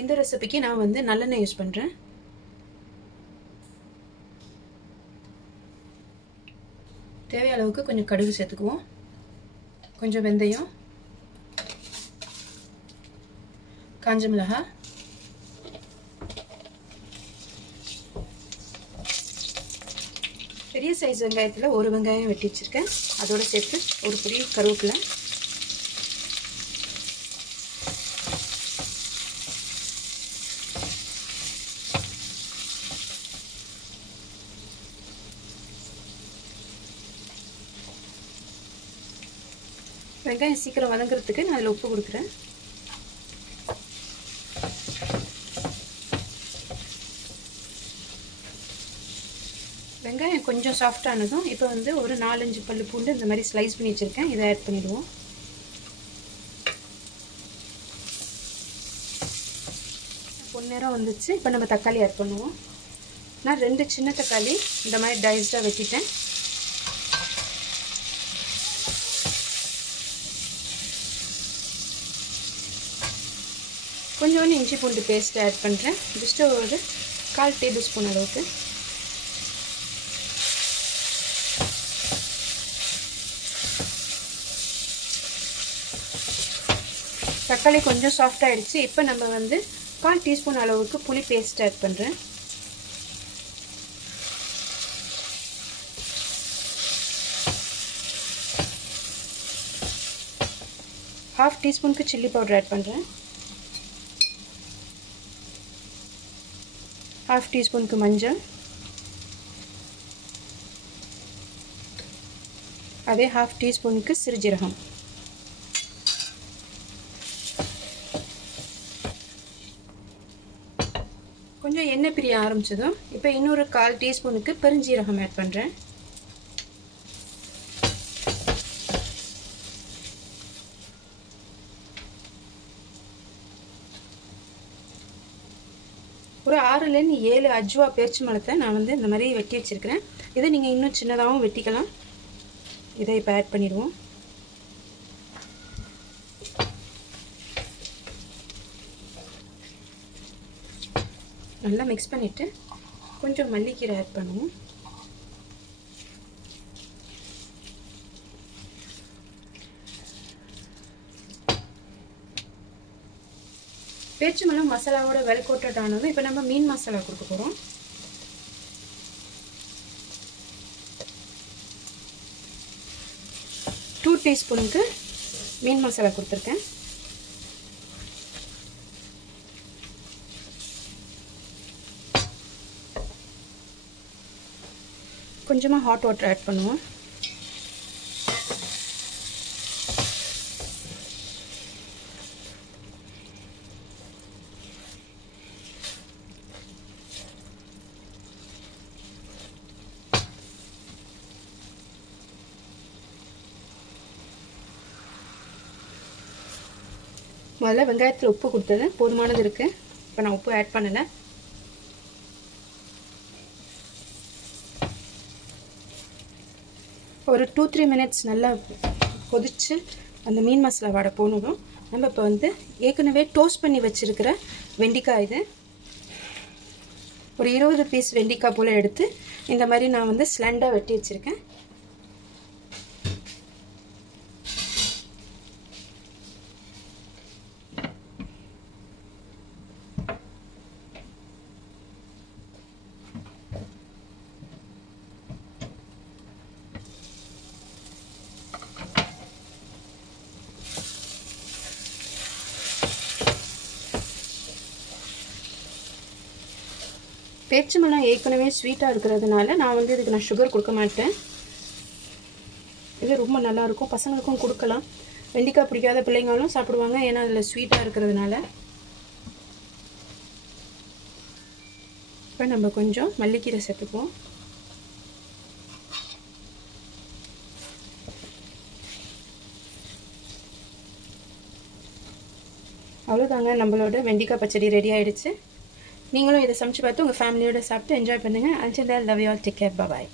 இந்த ரெசிபிக்கு நான் வந்து நல்லெண்ணெய் யூஸ் பண்ணுறேன். தேவையான அளவுக்கு கொஞ்சம் கடுகு சேர்த்துக்குவோம், கொஞ்சம் வெந்தயம், காஞ்ச மிளகாய், பெரிய சைஸ் வெங்காயத்தில் ஒரு வெங்காயம் வெட்டி வச்சுருக்கேன், அதோடு சேர்த்து ஒரு பெரிய கருவேப்பிலை, வெங்காயம் சீக்கிரம் வதங்குறதுக்கு நான் அதில் உப்பு கொடுக்குறேன். வெங்காயம் கொஞ்சம் சாஃப்டானதும் இப்போ வந்து ஒரு 4-5 பல்லு பூண்டு இந்த மாதிரி ஸ்லைஸ் பண்ணி வச்சுருக்கேன், இதை ஆட் பண்ணிடுவோம். பொன்னேரம் வந்துச்சு. இப்போ நம்ம தக்காளி ஆட் பண்ணுவோம். நான் 2 சின்ன தக்காளி இந்த மாதிரி டைஸ்டாக வெட்டிட்டேன். கொஞ்சோண்டு இஞ்சி பூண்டு பேஸ்ட் ஆட் பண்ணுறேன், ஜஸ்ட்டு ஒரு 1/4 டேபிள் ஸ்பூன் அளவுக்கு. தக்காளி கொஞ்சம் சாஃப்ட் ஆகிடுச்சு. இப்போ நம்ம வந்து 1/4 டீஸ்பூன் அளவுக்கு புளி பேஸ்ட் ஆட் பண்ணுறேன். ½ டீஸ்பூனுக்கு சில்லி பவுடர் ஆட் பண்ணுறேன். ½ டீஸ்பூனுக்கு மஞ்சள், அதே ½ டீஸ்பூனுக்கு சிறுஜீரகம், கொஞ்சம் எண்ணெய் பிரிய ஆரம்பிச்சதும் இப்போ இன்னொரு 1/4 டீஸ்பூனுக்கு பெருஞ்சீரகம் ஆட் பண்ணுறேன். ஒரு 6-7 அஜ்வா பேரிச்சி மரத்தை நான் வந்து இந்த மாதிரி வெட்டி வச்சுருக்கிறேன். இதை நீங்கள் இன்னும் சின்னதாகவும் வெட்டிக்கலாம். இதை இப்போ ஆட் பண்ணிடுவோம். நல்லா மிக்ஸ் பண்ணிவிட்டு கொஞ்சம் மல்லிக்கீரை ஆட் பண்ணுவோம். பேரிச்சி மரம் மசாலாவோட வெல் கோட்டட் ஆனதும் இப்போ நம்ம மீன் மசாலா கொடுக்க போகிறோம். டூ டீஸ்பூனுக்கு மீன் மசாலா கொடுத்துருக்கேன். கொஞ்சமாக ஹாட் வாட்டர் ஆட் பண்ணுவோம். முதல்ல வெங்காயத்தில் உப்பு கொடுத்தது போதுமானது இருக்குது. இப்போ நான் உப்பு ஆட் பண்ணலை. ஒரு 2-3 மினிட்ஸ் நல்லா கொதித்து அந்த மீன் மசாலா வாடை போனதும் நம்ம இப்போ வந்து ஏற்கனவே டோஸ்ட் பண்ணி வச்சுருக்கிற வெண்டைக்காய், இது ஒரு 20 பீஸ் வெண்டைக்காய் போல் எடுத்து இந்த மாதிரி நான் வந்து ஸ்லண்டாக வெட்டி வச்சுருக்கேன். பேரிச்சி மரம் ஏற்கனவே ஸ்வீட்டாக இருக்கிறதுனால நான் வந்து இதுக்கு நான் சுகர் கொடுக்க மாட்டேன். இது ரொம்ப நல்லாயிருக்கும், பசங்களுக்கும் கொடுக்கலாம். வெண்டைக்காய் பிடிக்காத பிள்ளைங்களும் சாப்பிடுவாங்க, ஏன்னா அதில் ஸ்வீட்டாக இருக்கிறதுனால. இப்போ நம்ம கொஞ்சம் மல்லிக்கீரை சேர்த்துக்குவோம். அவ்வளோதாங்க, நம்மளோட வெண்டைக்காய் பச்சடி ரெடி ஆகிடுச்சு. நீங்களும் இதை சமைச்சு பார்த்து உங்கள் ஃபேமிலியோடு சாப்பிட்டு என்ஜாய் பண்ணுங்கள். Until then, love you all. Take care. Bye-bye.